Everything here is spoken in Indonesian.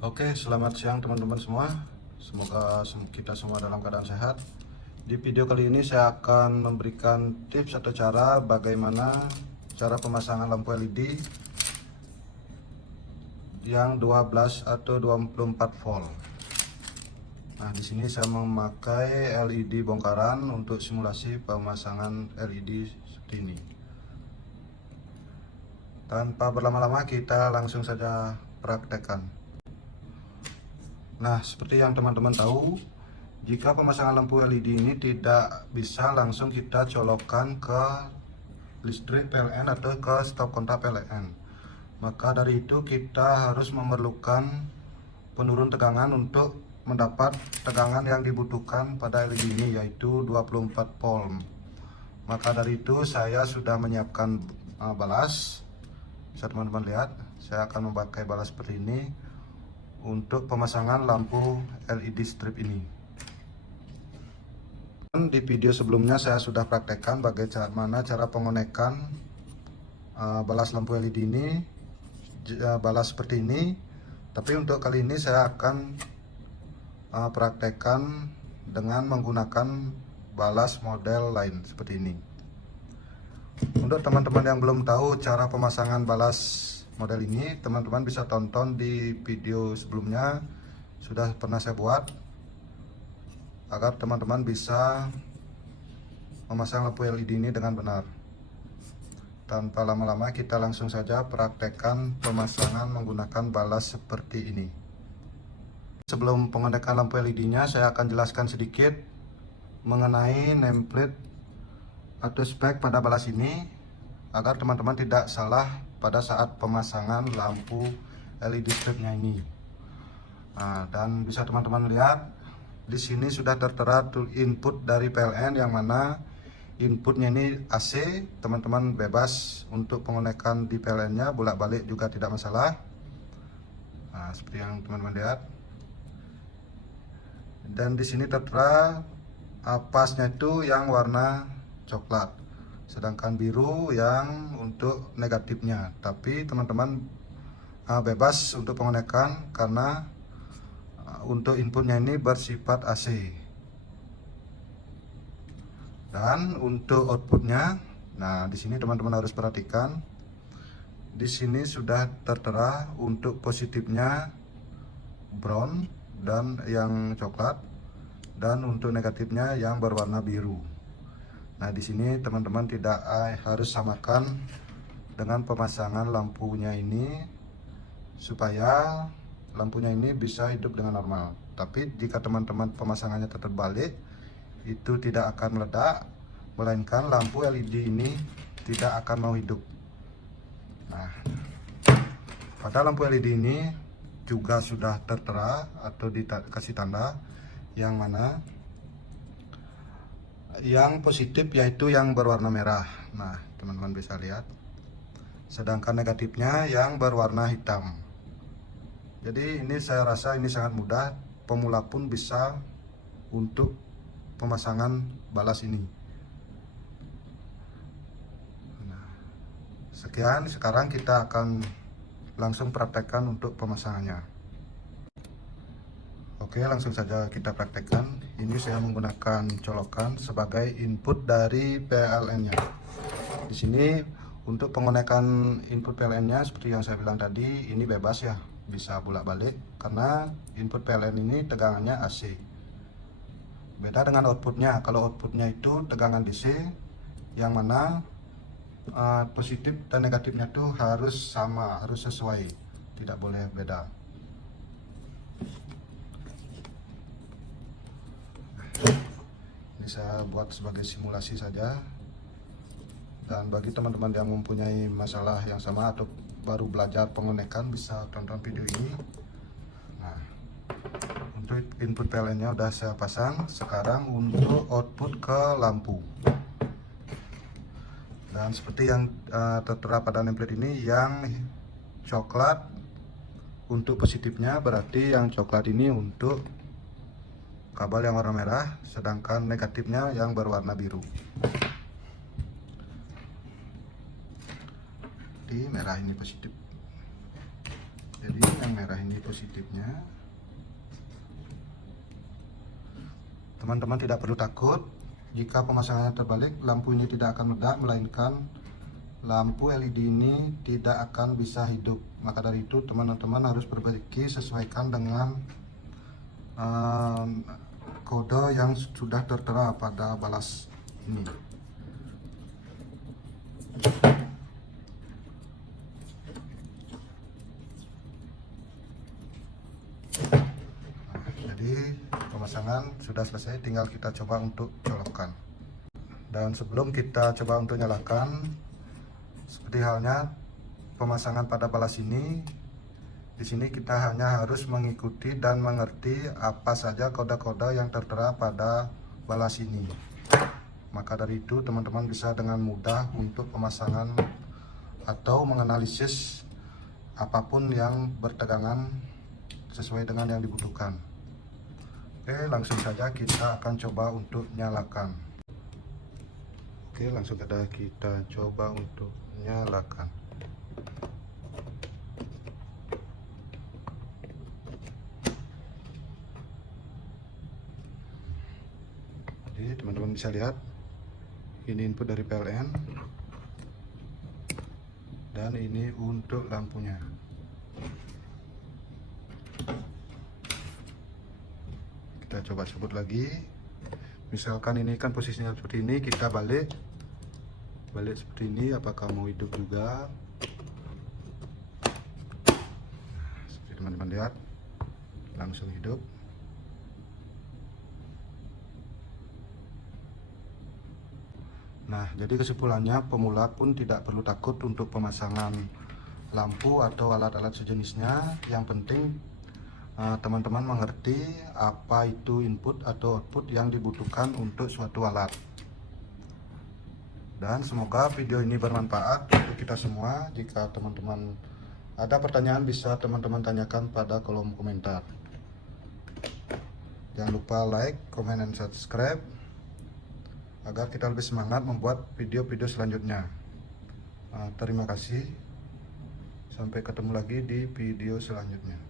Oke, selamat siang teman-teman semua. Semoga kita semua dalam keadaan sehat. Di video kali ini saya akan memberikan tips atau cara bagaimana cara pemasangan lampu LED yang 12 atau 24 volt. Nah, di sini saya memakai LED bongkaran untuk simulasi pemasangan LED seperti ini. Tanpa berlama-lama, kita langsung saja praktekkan. Nah, seperti yang teman-teman tahu, jika pemasangan lampu LED ini tidak bisa langsung kita colokkan ke listrik PLN atau ke stop kontak PLN, maka dari itu kita harus memerlukan penurun tegangan untuk mendapat tegangan yang dibutuhkan pada LED ini, yaitu 24 volt. Maka dari itu saya sudah menyiapkan balas. Bisa teman-teman lihat, saya akan memakai balas seperti ini untuk pemasangan lampu LED strip ini. Di video sebelumnya saya sudah praktekkan bagaimana cara pengonekan balas lampu LED ini, balas seperti ini. Tapi untuk kali ini saya akan praktekkan dengan menggunakan balas model lain seperti ini. Untuk teman-teman yang belum tahu cara pemasangan balas model ini, teman-teman bisa tonton di video sebelumnya, sudah pernah saya buat, agar teman-teman bisa memasang lampu LED ini dengan benar. Tanpa lama-lama, kita langsung saja praktekkan pemasangan menggunakan balas seperti ini. Sebelum pengonekan lampu LED nya, saya akan jelaskan sedikit mengenai nameplate atau spek pada balas ini, agar teman-teman tidak salah pada saat pemasangan lampu LED stripnya ini. Nah, dan bisa teman-teman lihat di sini sudah tertera input dari PLN, yang mana inputnya ini AC. Teman-teman bebas untuk pengonekan di PLN-nya, bolak-balik juga tidak masalah. Nah, seperti yang teman-teman lihat. Dan di sini tertera pasnya itu yang warna coklat, sedangkan biru yang untuk negatifnya. Tapi teman-teman bebas untuk pengonekan karena untuk inputnya ini bersifat AC. Dan untuk outputnya, nah di sini teman-teman harus perhatikan, di sini sudah tertera untuk positifnya brown dan yang coklat, dan untuk negatifnya yang berwarna biru. Nah, di sini teman-teman tidak harus samakan dengan pemasangan lampunya ini supaya lampunya ini bisa hidup dengan normal. Tapi jika teman-teman pemasangannya terbalik, itu tidak akan meledak, melainkan lampu LED ini tidak akan mau hidup. Nah, pada lampu LED ini juga sudah tertera atau dikasih tanda yang mana yang positif, yaitu yang berwarna merah. Nah, teman-teman bisa lihat, sedangkan negatifnya yang berwarna hitam. Jadi ini saya rasa ini sangat mudah, pemula pun bisa untuk pemasangan balas ini. Nah, sekian, sekarang kita akan langsung praktekkan untuk pemasangannya. Oke, langsung saja kita praktekkan. Ini saya menggunakan colokan sebagai input dari PLN-nya. Di sini untuk pengonekan input PLN-nya seperti yang saya bilang tadi, ini bebas ya, bisa bolak-balik karena input PLN ini tegangannya AC. Beda dengan outputnya. Kalau outputnya itu tegangan DC, yang mana positif dan negatifnya itu harus sama, harus sesuai, tidak boleh beda. Ini saya buat sebagai simulasi saja, dan bagi teman-teman yang mempunyai masalah yang sama atau baru belajar pengonekan, bisa tonton video ini. Nah, untuk input PLN-nya udah saya pasang. Sekarang untuk output ke lampu, dan seperti yang tertera pada nameplate ini, yang coklat untuk positifnya, berarti yang coklat ini untuk kabel yang warna merah, sedangkan negatifnya yang berwarna biru. Di merah ini positif. Jadi yang merah ini positifnya. Teman-teman tidak perlu takut jika pemasangannya terbalik, lampu ini tidak akan meledak, melainkan lampu LED ini tidak akan bisa hidup. Maka dari itu teman-teman harus perbaiki, sesuaikan dengan kode yang sudah tertera pada balas ini. Jadi pemasangan sudah selesai, tinggal kita coba untuk colokkan. Dan sebelum kita coba untuk nyalakan, seperti halnya pemasangan pada balas ini, di sini kita hanya harus mengikuti dan mengerti apa saja kode-kode yang tertera pada balas ini. Maka dari itu teman-teman bisa dengan mudah untuk pemasangan atau menganalisis apapun yang bertegangan sesuai dengan yang dibutuhkan. Oke, langsung saja kita akan coba untuk nyalakan. Oke, langsung saja kita coba untuk nyalakan. Jadi teman-teman bisa lihat, ini input dari PLN dan ini untuk lampunya. Kita coba sebut lagi. Misalkan ini kan posisinya seperti ini, kita balik seperti ini, apakah mau hidup juga? Seperti teman-teman lihat, langsung hidup. Nah, jadi kesimpulannya, pemula pun tidak perlu takut untuk pemasangan lampu atau alat-alat sejenisnya. Yang penting teman-teman mengerti apa itu input atau output yang dibutuhkan untuk suatu alat. Dan semoga video ini bermanfaat untuk kita semua. Jika teman-teman ada pertanyaan, bisa teman-teman tanyakan pada kolom komentar. Jangan lupa like, comment, dan subscribe agar kita lebih semangat membuat video-video selanjutnya. Terima kasih. Sampai ketemu lagi di video selanjutnya.